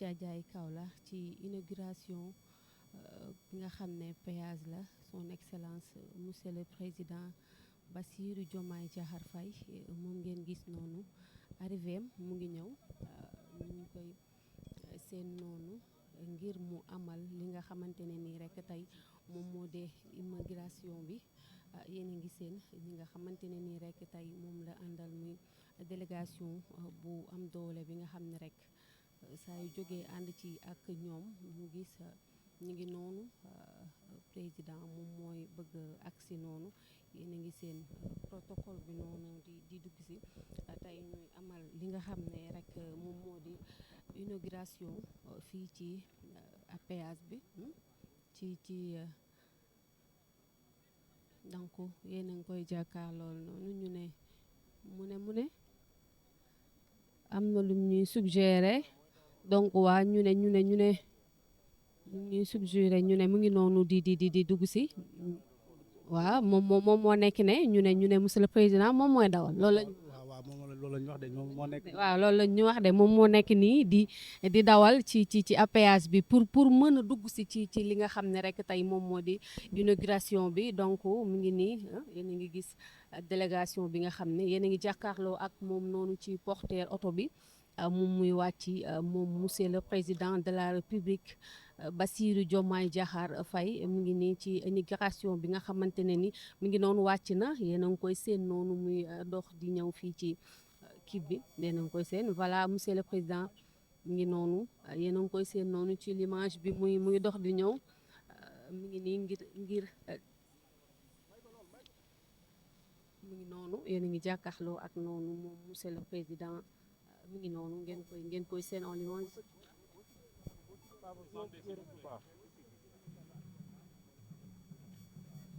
Thiadiaye Kaolack ci inauguration bi nga xam ne péage la son excellence monsieur le président Bassirou Diomaye Diakhar Faye moom ngeen gis noonu arrivé am mu ngi ñëw ñu ngi koy seen noonu ngir mu amal li nga xamante ne nii rek tey moom moo de immigration bi yéen a ngi seen ñi nga xamante ne nii rek tey moom la àndal muy délégation bu am doole bi nga xam ne rek saa yu jógee ànd ci ak ñoom ñu gis ñu ngi noonu président moom mooy bëgg agsi noonu yéen a ngi seen protocole bi noonu di dugg si tey ñuy amal li nga xam ne rek moom moo di inauguration fii ci péage bi ci donc yéen a ngi koy jàkkaarlool noonu ñu ne mu ne am na lu ñuy suggéré donc waa ñu ne ñuy suggéré ñu ne mu ngi noonu di dugg si waaw moom moo nekk ne ñu ne monsieur le président moom mooy dawal loolu la loolu la ñu wax de moom moo nekk. waaw loolu la ñu wax de moom moo nekk nii di dawal ci péage bi pour mën a dugg si ci li nga xam ne rek tey moom moo di inauguration bi donc mu ngi nii yéen a ngi gis délégation bi nga xam ne yéen a ngi jàkkaarloo ak moom noonu ci porteur oto bi moom muy wàcc moom monsieur le président de la république Bassirou Diomaye Diakhar Faye mu ngi nii ci inauguration bi nga xamante ne ni mu ngi noonu wàcc na yéen a ngi koy seen noonu muy dox di ñëw fii ci kii bi yéen a ngi koy seen voilà monsieur le président mu ngi noonu yéen a ngi koy seen noonu ci l'image bi muy dox di ñëw mu ngi nii ngir mu ngi noonu yéen a ngi jàkkaarloo ak noonu moom monsieur le président mu ngi noonu ngeen koy seen en l'image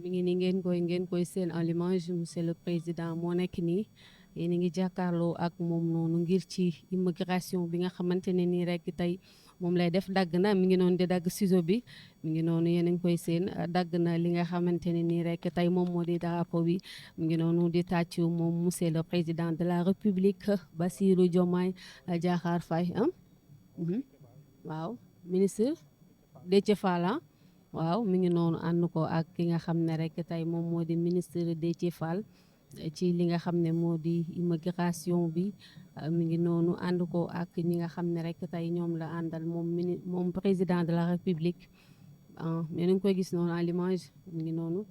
mi ngi nii ngeen koy seen en l'image monsieur le président moo nekk nii yéen a ngi jàkkaarloo ak moom noonu ngir ci immigration bi nga xamante ne nii rek tey moom lay def dagg na mi ngi noonu di dagg ciseau bi mi ngi noonu yéen a ngi koy seen dagg na li nga xamante ne nii rek tey moom moo di drapeau bi mi ngi noonu di tàccu moom monsieur le président de la république Bassirou Diomaye Diakhar Faye waaw ministre Déthié Fall waaw mi ngi noonu ànd ko ak ki nga xam ne rek tey moom moo di ministre Déthié Fall ci li nga xam ne moo di immigration bi mi ngi noonu ànd ko ak ñi nga xam ne rek tey ñoom la àndal moom président de la république mais nañ koy gis noonu à l'image mi ngi noonu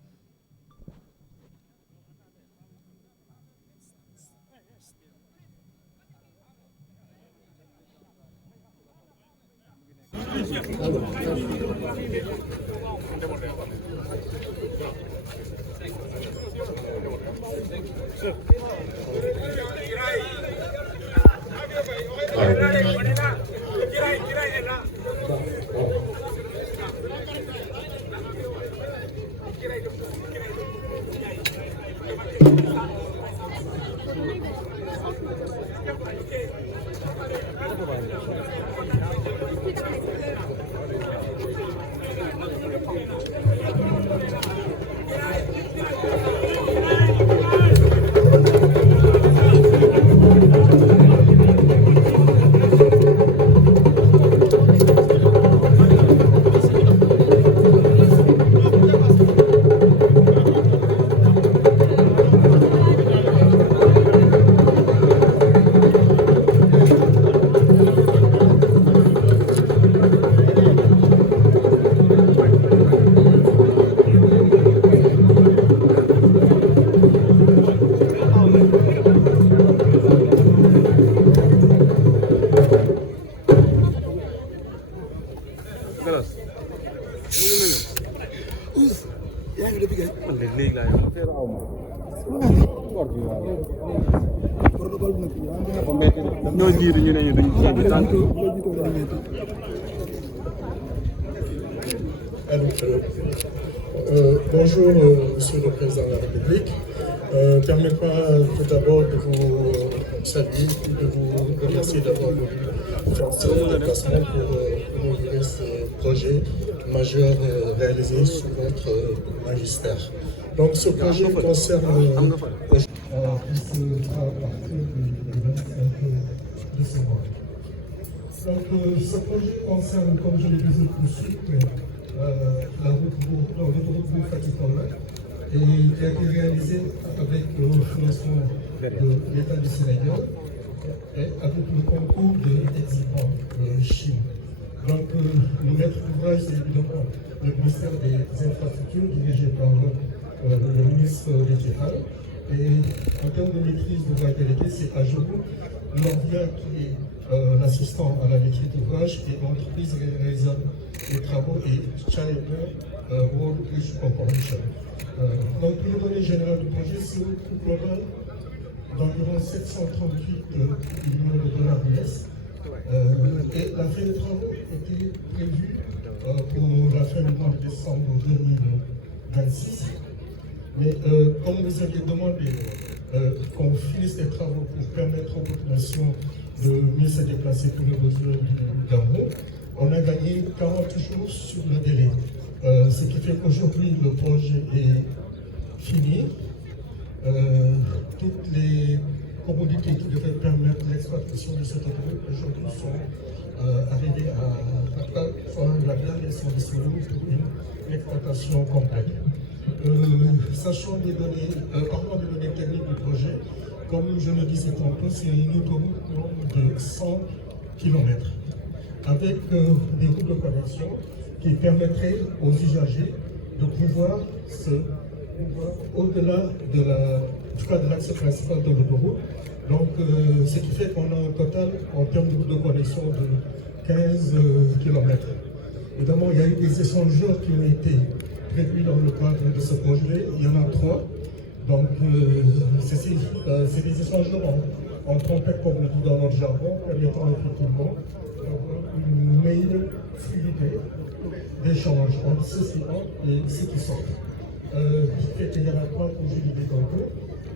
ñoo jiitu ñu ne ñu duñ ci tànk Bonjour, Monsieur le Président de la République. Permettez-moi tout d'abord de vous saluer et de vous remercier d'avoir voulu faire ce déplacement pour inaugurer ce projet majeur réalisé sous votre magistère. Donc ce projet concerne qui sera à partir du 25 décembre. Donc, ce projet concerne, comme je le disais tout de suite, l'autoroute Bourg-Fatick-Kaolack, et qui a été réalisé avec le financement de l'État du Sénégal et avec le concours de Eximbank Chine. Donc, le maître d'ouvrage, c'est évidemment le ministère des Infrastructures dirigé par le ministre régional. Et en termes de maîtrise d'ouvrage délégué, c'est Ajourou Lordia qui est l'assistant à la maîtrise d'ouvrage et l'entreprise réalisant les travaux et China World Bridge Corporation. Donc, pour les données générales du projet, c'est un coût global d'environ 738 millions de dollars US. Et la fin des travaux était prévue pour la fin du mois de décembre 2026. Mais comme vous aviez demandé qu'on finisse les travaux pour permettre aux populations de mieux se déplacer pour les besoins du Gabon, on a gagné 40 jours sur le délai. Ce qui fait qu'aujourd'hui le projet est fini. Toutes les commodités qui devaient permettre l'exploitation de cette autoroute aujourd'hui sont arrivées la dernière sont disponibles pour une exploitation complète. Sachant des données, parlant des données techniques du projet, comme je le disais tantôt, c'est une autoroute de 100 km avec des routes de connexion qui permettraient aux usagers de pouvoir au-delà de l'axe principal de l'autoroute. Donc, ce qui fait qu'on a un total en termes de routes de connexion de 15 km. Évidemment, il y a eu des échangeurs qui ont été prévus dans le cadre de ce projet. Il y en a 3. Donc, c'est des échangeurs en trompette, comme on dit dans notre jargon, permettant effectivement une meilleure fluidité d'échange entre ceux qui entrent et ceux qui sortent. Qui fait qu'il y en a 3 comme je l'ai dit tantôt.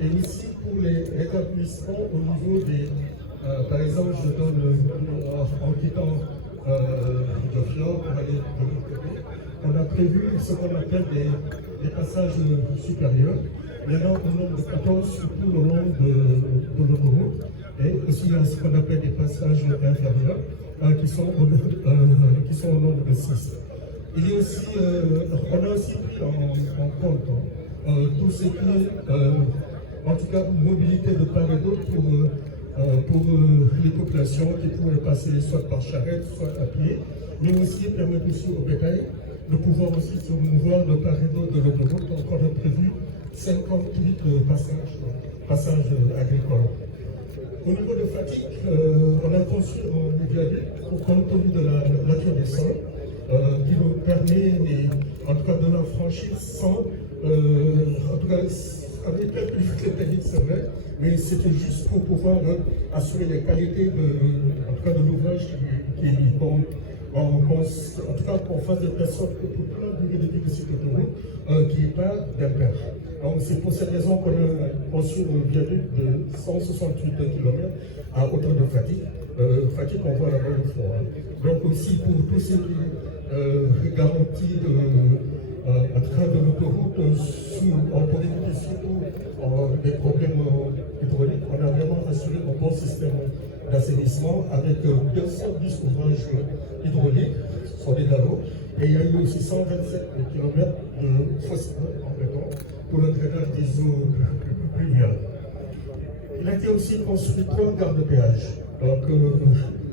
Et ici, pour les rétablissements au niveau des... par exemple, je donne en quittant le fjord pour aller de l'autre côté, on a prévu ce qu'on appelle des passages supérieurs. Il y en a au nombre de 14, surtout le long de l'autoroute. Et aussi, il y a ce qu'on appelle des passages inférieurs qui sont au nombre de 6. Il y a aussi, on a aussi pris en compte tout ce qui est, en tout cas, mobilité de part et d'autre pour les populations qui pourraient passer soit par charrette, soit à pied, mais aussi permettre aussi au bétail de pouvoir aussi se mouvoir de part et d'autre de l'autoroute. Donc on a prévu 58 passages agricoles. Au niveau de Fatick, on a conçu un viaduc pour compte tenu de la nature des sols, qui nous permet, en tout cas, de la franchir sans, en tout cas, avec quelques difficultés techniques, c'est vrai, mais c'était juste pour pouvoir assurer les qualités de l'ouvrage qui est bon. En tout cas, qu'on fasse de telle sorte que pour toute la durée de vie de cette autoroute, qu'il n'y ait pas d'impair. Donc, c'est pour cette raison qu'on a conçu un viaduc de 168 km à hauteur de Fatick. Fatick, on voit là-bas le fond. Donc, aussi pour tous ceux qui garantissent à travers de l'autoroute, on pourrait éviter surtout des problèmes hydrauliques. On a vraiment assuré un bon système d'assainissement avec 210 ouvrages hydrauliques sur des dallots. Et il y a eu aussi 127 km de fosses en béton pour le drainage des eaux pluviales. Il a été aussi construit 3 gares de péage. Donc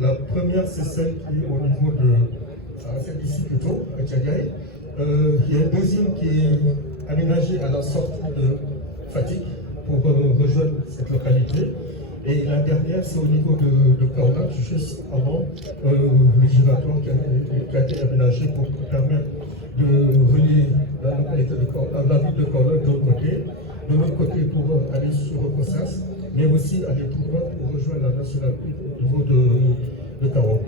la première, c'est celle qui est au niveau de celle d'ici plutôt, à Tchagaï. Il y a une deuxième qui est aménagée à la sortie de Fatick pour rejoindre cette localité. Et la dernière, c'est au niveau de Kaolack, juste avant le giratoire qui a été aménagé pour permettre de relier la localité de Kaolack, la ville de Kaolack de l'autre côté pour aller sur Kossas, mais aussi aller tout droit pour rejoindre la nationale au niveau de Kaolack.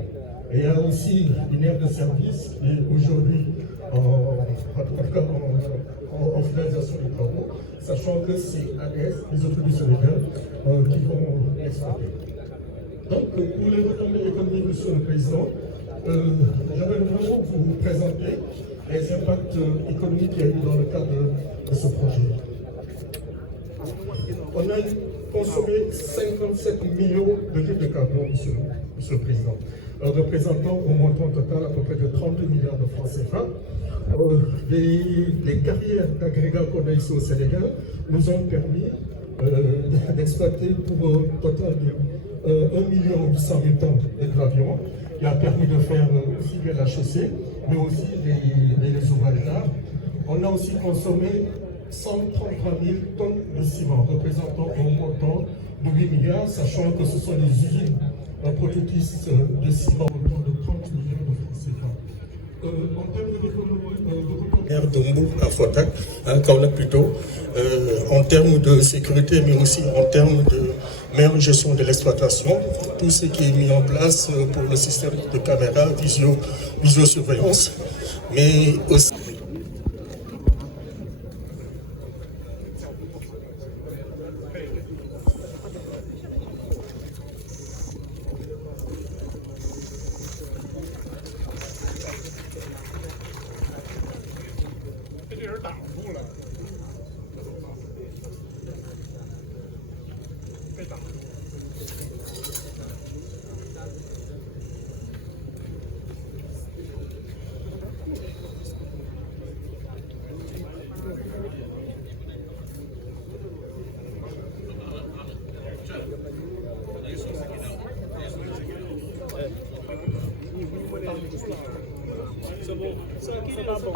Et il y a aussi une aire de service qui est aujourd'hui en finalisation des travaux, sachant que c'est ADS, les autoroutes sénégalaises, qui vont l'exploiter. Donc, pour les retombées économiques, Monsieur le Président, j'aimerais vraiment vous présenter les impacts économiques qu'il y a eu dans le cadre de ce projet. On a consommé 57 millions de litres de carbone, Monsieur le Président. représentant au montant total à peu près de 32 milliards de francs CFA. Les carrières d'agrégats qu'on a ici au Sénégal nous ont permis d'exploiter pour un total de 1,8 million tonnes de gravillon, qui a permis de faire aussi bien la chaussée, mais aussi les ouvrages d'art. On a aussi consommé 133 000 tonnes de ciment, représentant un montant de 8 milliards, sachant que ce sont des usines productrices de ciment autour de 30 millions de francs CFA. En termes de Mbour à Fotak, à Kaolack plutôt, en termes de sécurité, mais aussi en termes de meilleure gestion de l'exploitation, tout ce qui est mis en place pour le système de caméra, visiosurveillance, mais aussi C'est bon.